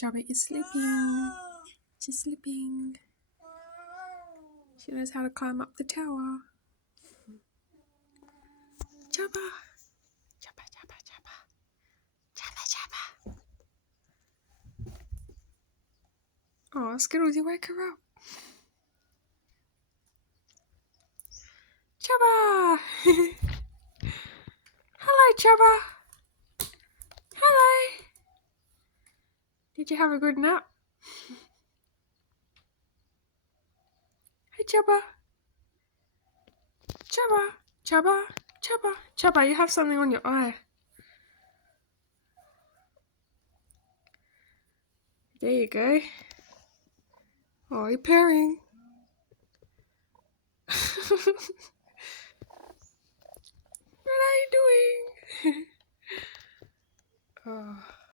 Chubba is sleeping. She's sleeping. She knows how to climb up the tower. Chubba. Chubba, chubba, chubba. Chubba, chubba. Oh, Skittles, you wake her up. Chubba! Hello, Chubba. Hello. Did you have a good nap? Hey, Chubba. Chubba, Chubba, Chubba, Chubba, you have something on your eye. There you go. Oh, you're purring. What are you doing? Oh.